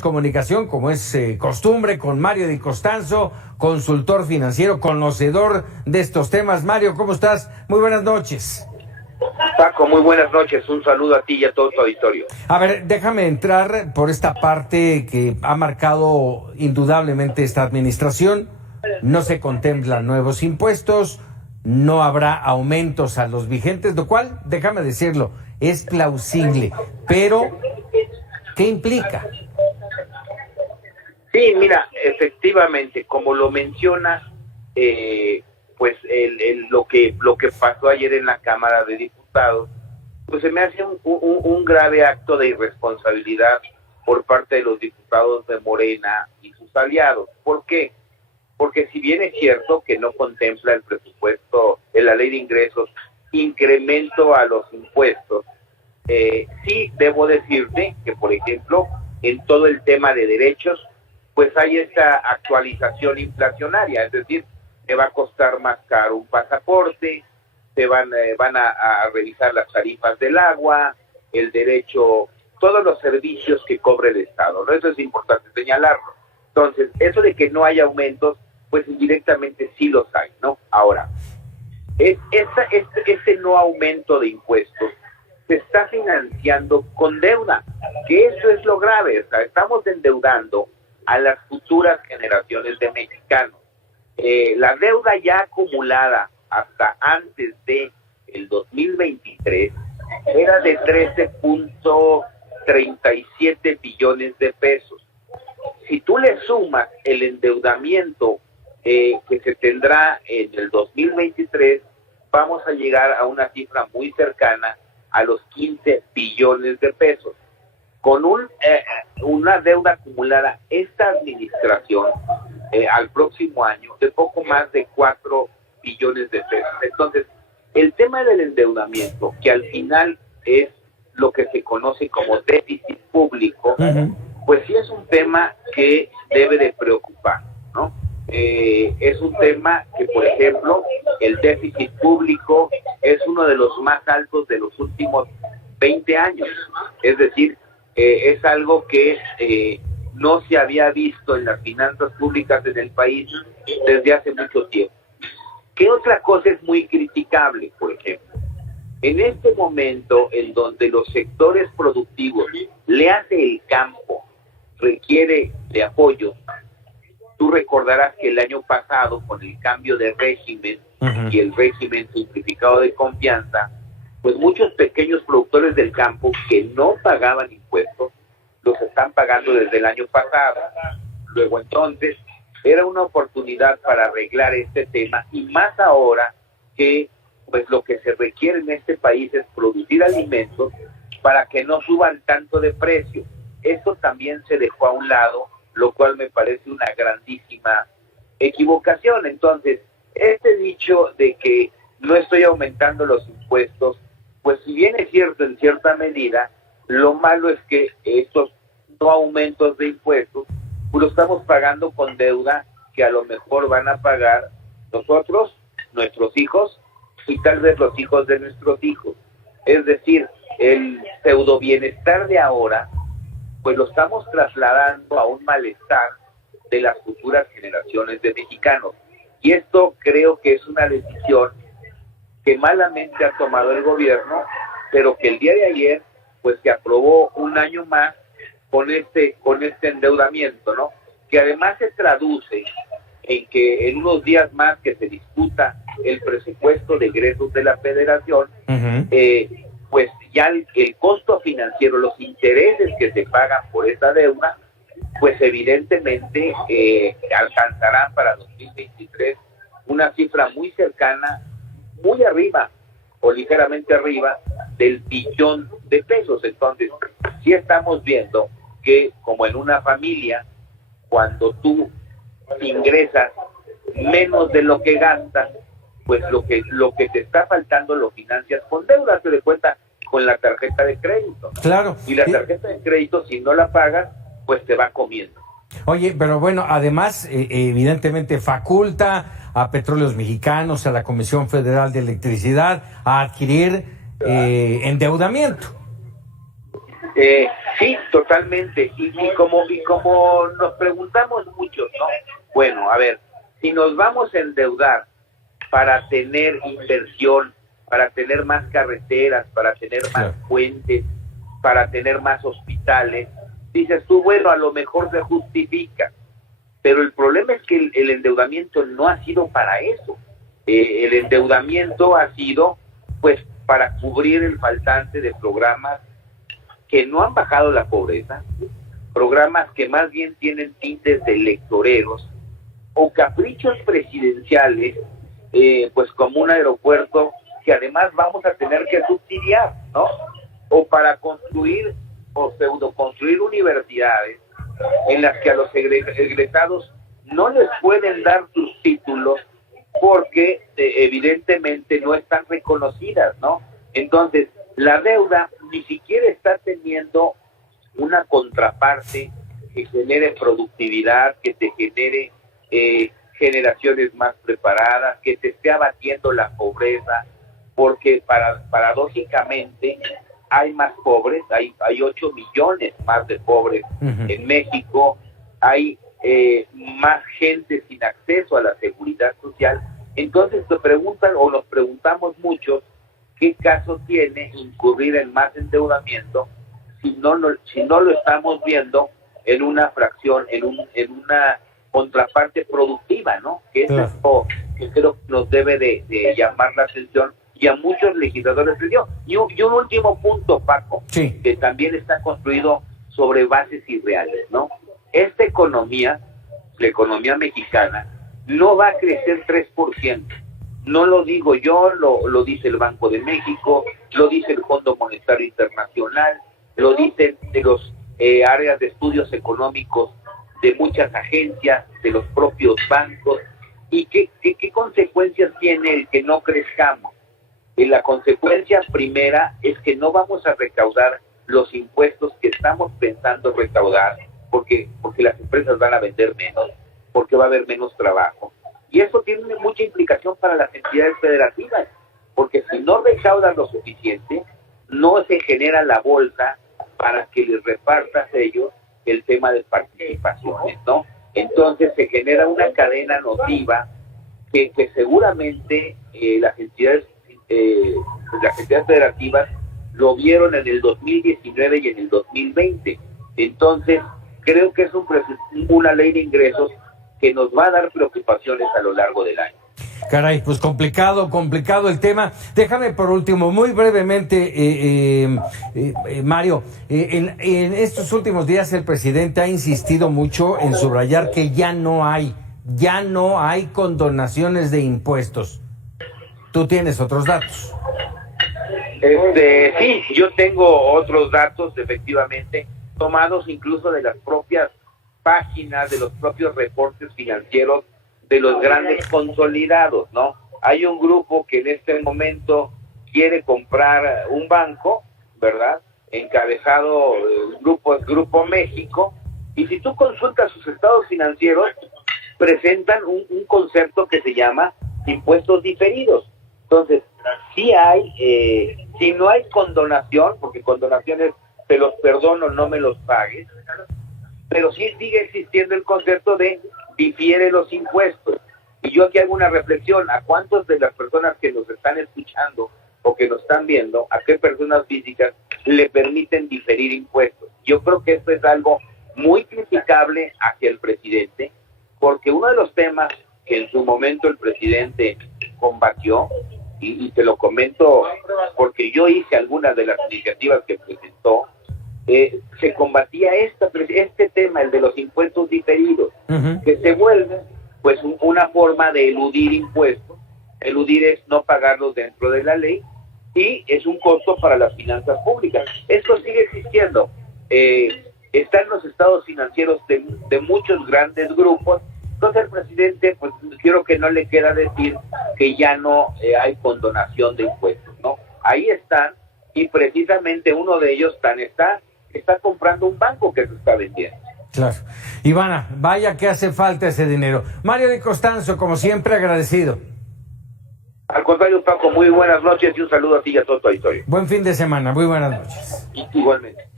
Comunicación, como es costumbre, con Mario Di Costanzo, consultor financiero, conocedor de estos temas. Mario, ¿cómo estás? Muy buenas noches. Paco, muy buenas noches. Un saludo a ti y a todo tu auditorio. A ver, déjame entrar por esta parte que ha marcado indudablemente esta administración. No se contemplan nuevos impuestos, no habrá aumentos a los vigentes, lo cual, déjame decirlo, es plausible. Pero, ¿qué implica? Sí, mira, efectivamente, como lo menciona, pues lo que pasó ayer en la Cámara de Diputados, pues se me hace un grave acto de irresponsabilidad por parte de los diputados de Morena y sus aliados. ¿Por qué? Porque si bien es cierto que no contempla el presupuesto en la ley de ingresos incremento a los impuestos, sí debo decirte que, por ejemplo, en todo el tema de derechos, pues hay esta actualización inflacionaria, es decir, te va a costar más caro un pasaporte, te van a revisar las tarifas del agua, el derecho, todos los servicios que cobre el Estado, ¿no? Eso es importante señalarlo. Entonces, eso de que no hay aumentos, pues indirectamente sí los hay, ¿no? Ahora, este no aumento de impuestos se está financiando con deuda, que eso es lo grave, o sea, estamos endeudando a las futuras generaciones de mexicanos. La deuda ya acumulada hasta antes de el 2023 era de 13.37 billones de pesos. Si tú le sumas el endeudamiento que se tendrá en el 2023, vamos a llegar a una cifra muy cercana a los 15 billones de pesos. Con una deuda acumulada esta administración al próximo año de poco más de 4 billones de pesos. Entonces, el tema del endeudamiento, que al final es lo que se conoce como déficit público, pues sí es un tema que debe de preocupar, ¿no? Es un tema que, por ejemplo, el déficit público es uno de los más altos de los últimos 20 años. Es decir, es algo que no se había visto en las finanzas públicas en el país desde hace mucho tiempo. ¿Qué otra cosa es muy criticable, por ejemplo? En este momento en donde los sectores productivos le hace el campo, requiere de apoyo, tú recordarás que el año pasado, con el cambio de régimen y el régimen simplificado de confianza, pues muchos pequeños productores del campo que no pagaban impuestos, los están pagando desde el año pasado. Luego entonces, era una oportunidad para arreglar este tema, y más ahora que pues lo que se requiere en este país es producir alimentos para que no suban tanto de precio. Esto también se dejó a un lado, lo cual me parece una grandísima equivocación. Entonces, este dicho de que no estoy aumentando los impuestos, pues si bien es cierto en cierta medida, lo malo es que estos no aumentos de impuestos, pues lo estamos pagando con deuda que a lo mejor van a pagar nosotros, nuestros hijos, y tal vez los hijos de nuestros hijos. Es decir, el pseudo bienestar de ahora, pues lo estamos trasladando a un malestar de las futuras generaciones de mexicanos. Y esto creo que es una decisión que malamente ha tomado el gobierno, pero que el día de ayer, pues se aprobó un año más con este endeudamiento, ¿no? Que además se traduce en que en unos días más que se discuta el presupuesto de egresos de la Federación, pues ya el costo financiero, los intereses que se pagan por esa deuda, pues evidentemente alcanzarán para 2023 una cifra muy cercana, muy arriba o ligeramente arriba del billón de pesos. Entonces, sí estamos viendo que, como en una familia, cuando tú ingresas menos de lo que gastas, pues lo que te está faltando lo financias con deuda, te das cuenta, con la tarjeta de crédito, ¿no? Claro. Y la tarjeta de crédito, si no la pagas, pues te va comiendo. Oye, pero bueno, además, evidentemente faculta a Petróleos Mexicanos, a la Comisión Federal de Electricidad, a adquirir endeudamiento. Sí, totalmente. Y como nos preguntamos muchos, ¿no? Bueno, a ver, si nos vamos a endeudar para tener inversión, para tener más carreteras, para tener más puentes, para tener más hospitales, dices tú, bueno, a lo mejor se justifica, pero el problema es que el endeudamiento no ha sido para eso. El endeudamiento ha sido, pues, para cubrir el faltante de programas que no han bajado la pobreza, programas que más bien tienen tintes de electoreros o caprichos presidenciales, pues como un aeropuerto que además vamos a tener que subsidiar, ¿no? O para construir o pseudo construir universidades en las que a los egresados no les pueden dar sus títulos porque evidentemente no están reconocidas, ¿no? Entonces, la deuda ni siquiera está teniendo una contraparte que genere productividad, que te genere generaciones más preparadas, que te esté abatiendo la pobreza, porque paradójicamente hay más pobres, hay 8 millones más de pobres en México, hay más gente sin acceso a la seguridad social. Entonces te preguntan, o nos preguntamos muchos, ¿qué caso tiene incurrir en más endeudamiento si no lo estamos viendo en una fracción, en una contraparte productiva, ¿no? Que es esto que creo que nos debe de llamar la atención y a muchos legisladores les dio. Y un último punto, Paco, que también está construido sobre bases irreales, ¿no? Esta economía, la economía mexicana, no va a crecer 3%. No lo digo yo, lo dice el Banco de México, lo dice el Fondo Monetario Internacional, lo dicen de los áreas de estudios económicos de muchas agencias, de los propios bancos. ¿Y qué consecuencias tiene el que no crezcamos? Y la consecuencia primera es que no vamos a recaudar los impuestos que estamos pensando recaudar, porque las empresas van a vender menos, porque va a haber menos trabajo. Y eso tiene mucha implicación para las entidades federativas, porque si no recaudan lo suficiente, no se genera la bolsa para que les repartas a ellos el tema de participaciones, ¿no? Entonces se genera una cadena nociva que seguramente las entidades federativas lo vieron en el 2019 y en el 2020. Entonces creo que es una ley de ingresos que nos va a dar preocupaciones a lo largo del año. Caray, pues complicado el tema. Déjame por último, muy brevemente, Mario, en estos últimos días el presidente ha insistido mucho en subrayar que ya no hay condonaciones de impuestos. ¿Tú tienes otros datos? Sí, yo tengo otros datos, efectivamente, tomados incluso de las propias páginas, de los propios reportes financieros de los grandes consolidados, ¿no? Hay un grupo que en este momento quiere comprar un banco, ¿verdad? Encabezado el Grupo México, y si tú consultas sus estados financieros, presentan un concepto que se llama impuestos diferidos. Entonces, si no hay condonación, porque condonación es te los perdono, no me los pagues, pero sí sigue existiendo el concepto de difiere los impuestos. Y yo aquí hago una reflexión, ¿a cuántas de las personas que nos están escuchando o que nos están viendo, a qué personas físicas le permiten diferir impuestos? Yo creo que esto es algo muy criticable hacia el presidente, porque uno de los temas que en su momento el presidente combatió, y te lo comento porque yo hice algunas de las iniciativas que presentó, se combatía este tema, el de los impuestos diferidos, que se vuelve pues una forma de eludir impuestos. Eludir es no pagarlos dentro de la ley y es un costo para las finanzas públicas. Esto sigue existiendo. Está en los estados financieros de muchos grandes grupos. Entonces el presidente, pues creo que no le queda decir que ya no hay condonación de impuestos, ¿no? Ahí están, y precisamente uno de ellos está comprando un banco que se está vendiendo. Claro. Ivana, vaya que hace falta ese dinero. Mario Di Costanzo, como siempre, agradecido. Al contrario, Paco, muy buenas noches y un saludo a ti y a todo tu auditorio. Buen fin de semana, muy buenas noches. Igualmente.